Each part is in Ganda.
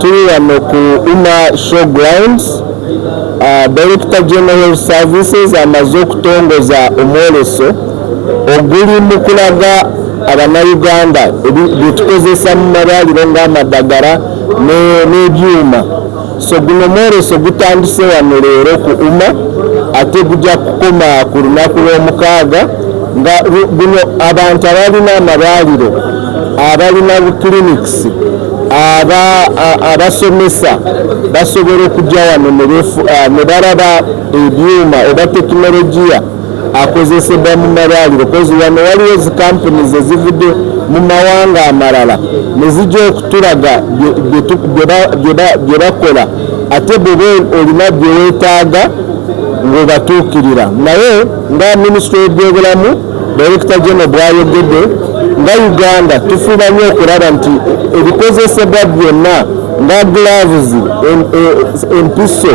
turi wano ku Uma Showgrounds. Director General Health Services amaze okutongoza omwoleso oguli mu kulaga abannayuganda byetukozesa mu malwaliro ng'amadagala n'ebyuma. So guno omwoleso gutandise wano leero ku Uma ate gujja kukoma ku lunaku lw'omukaaga nga guno abantu abalina amalwaliro abalina clinics abasomesa basobola okujja wano ne balaba ebyuma oba tekinologiya akozesebwa mu malwaliro kozi wano waliwo zi companies ezivudde mu mawanga amalala ne zijja okutulaga bye bakola ate bw'oba olina bye weetaaga ng'obatuukirira. Naye nga minisitule y'ebyobulamu Director General bw'ayogedde nga Uganda tufuba nnyo okulaba nti ebikozesebwa byonna nga gloves, empiso,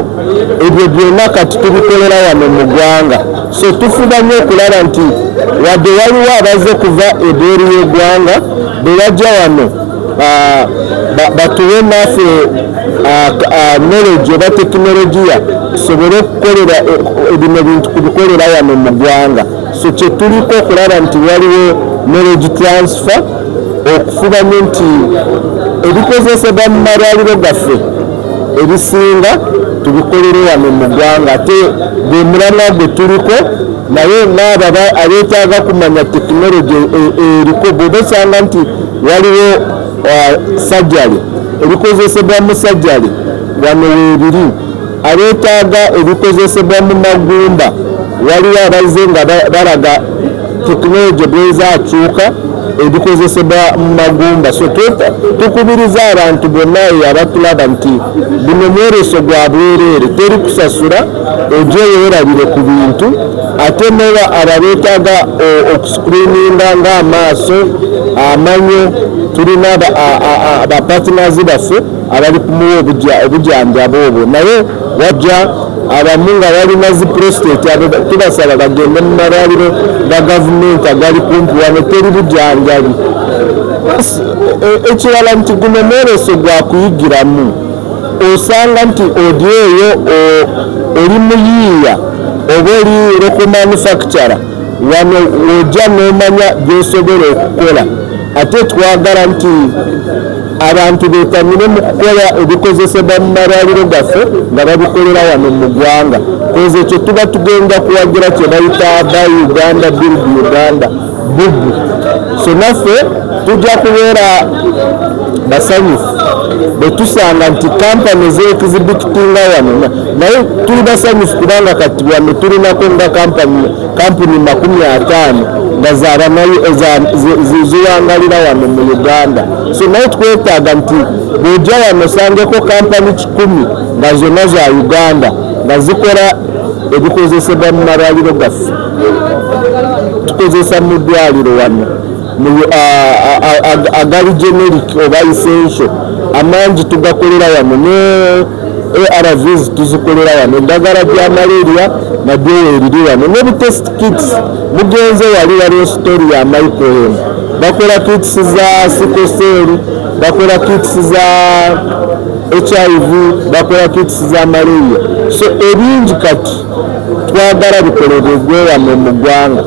ebyo byonna kati tubikolera wano mu ggwanga. So tufuba nnyo okulaba nti wadde waliwo abaze kuva ebweru y'eggwanga bwe bajja wano batuwe naffe knowledge oba tekinologiya tusobole okukolera ebino bintu kubikolera wano mu ggwanga. So kye tuliko okulaba nti waliwo knowledge transfer okufuba nnyo nti ebikozesebwa mu malwaliro gaffe ebisinga tubikolere wano mu ggwanga ate gwe mulamwa gwe tuliko naye n'abo abeetaaga kumanya tekinologi eriko bw'oba osanga nti waliwo sajjale ebikozesebwa mu sajjale wano weebiri abeetaaga ebikozesebwa mu magumba waliwo abazze nga balaga tekinologi bwezaakyuka ebikozesebwa mu magumba. So tukubiriza abantu bonna abatulaba nti guno mwoleso gwa bwereere teri kusasula ojje weerabire ku bintu ate n'oba ababeetaaga okuscreeninga ng'amaaso amanyo tulina abapartners baffe abali kumuwa obujanjabi obwo naye wajja abamu nga balina zi prostate tubasaba bagende mu malwaliro ga gavumenti agali kumpi wano teri bujanjabi. Ekirala nti guno mwoleso gwa kuyigiramu osanga nti odi eyo oli muyiiya oba oli local manufacturer wano ojja n'omanya by'osobola okukola ate twagala nti abantu beetamire mu kukola ebikozesebwa mu malwaliro gaffe nga babikolera wano mu ggwanga koze ekyo tuba tugenda kuwagira kye bayita Buy Uganda Build Uganda bubu. So naffe tujja kubeera basanyufu bwe tusanga nti kampani zeekizibikitinga wano naye tuli basanyufu kubanga kati wano tulinako nga kampuni 50 nga ziwangalira wano mu Uganda. So naye twetaaga nti bw'ojja wano osangeko kampani 10 nga zonna za Uganda nga zikola ebikozesebwa mu malwaliro gaffe tukozesa mu ddwaliro wano agali generic oba essential amangi tugakolera wano ne ARVs tuzikolera wano eddagala lya malaria nabyo weeriri wano ne test kits mugenze waliwo story ya Michael bakola kits za sickle cell bakola kits za HIV bakola kits za malaria. So ebingi kati twagala bikolerebwe wano mu ggwanga.